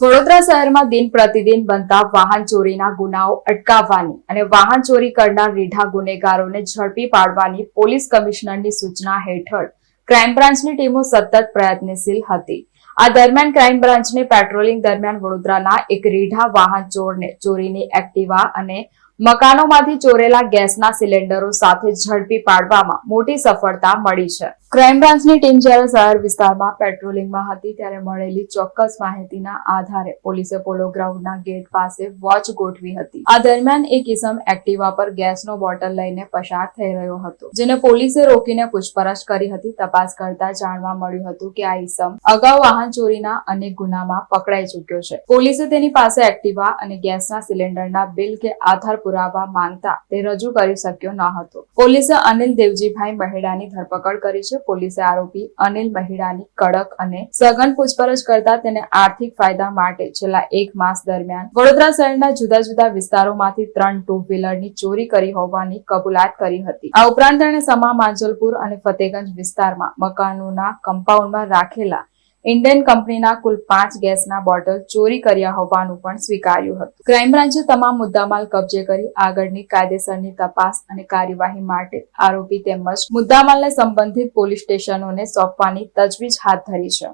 વડોદરા શહેરમાં દિન પ્રતિદિન બનતા વાહન ચોરીના ગુનાઓ અટકાવવાની અને વાહન ચોરી કરનાર રીઢા ગુનેગારોને ઝડપી પાડવાની પોલીસ કમિશનરની સૂચના હેઠળ ક્રાઇમ બ્રાન્ચની ટીમો સતત પ્રયત્નશીલ હતી. આ દરમિયાન ક્રાઇમ બ્રાન્ચને પેટ્રોલિંગ દરમિયાન વડોદરાના એક રીઢા વાહન ચોરને ચોરીની એક્ટિવા અને મકાનોમાંથી ચોરેલા ગેસના સિલિન્ડરો સાથે ઝડપી પાડવામાં મોટી સફળતા મળી છે. ક્રાઇમ બ્રાન્ચની ટીમ જ્યારે શહેર વિસ્તારમાં પેટ્રોલિંગમાં હતી ત્યારે મળેલી ચોક્કસ માહિતીના આધારે પોલીસે પોલો ગ્રાઉન્ડના ગેટ પાસે વોચ ગોઠવી હતી. આ દરમિયાન એક ઇસમ એક્ટિવા પર ગેસનો બોટલ લઈને પસાર થઈ રહ્યો હતો, જેને પોલીસે રોકીને પૂછપરછ કરી હતી. તપાસ કરતા જાણવા મળ્યું હતું કે આ ઇસમ અગાઉ વાહન ચોરીના અનેક ગુનામાં પકડાઈ ચૂક્યો છે. પોલીસે તેની પાસે એક્ટિવા અને ગેસના સિલિન્ડરના બિલ કે આધાર પુરાવા માંગતા તે રજૂ કરી શક્યો ન હતો. પોલીસે અનિલ દેવજીભાઈ મહેડાની ધરપકડ કરી છે. પોલીસે આરોપી અનિલ મહેડાની કડક અને સઘન પૂછપરછ કરતા તેને આર્થિક ફાયદા માટે છેલ્લા 1 માસ દરમિયાન વડોદરા શહેરના જુદા જુદા વિસ્તારોમાંથી 3 ટુ વ્હીલરની ચોરી કરી હોવાની કબૂલાત કરી હતી. આ ઉપરાંત તેણે સમા માંજલપુર અને ફતેગંજ વિસ્તારમાં મકાનોના કમ્પાઉન્ડમાં રાખેલા ઇન્ડિયન કંપનીના કુલ 5 ગેસના બોટલ ચોરી કર્યા હોવાનું પણ સ્વીકાર્યું હતું. ક્રાઇમ બ્રાન્ચે તમામ મુદ્દામાલ કબજે કરી આગળની કાયદેસરની તપાસ અને કાર્યવાહી માટે આરોપી તેમજ મુદ્દામાલને સંબંધિત પોલીસ સ્ટેશનોને સોંપવાની તજવીજ હાથ ધરી છે.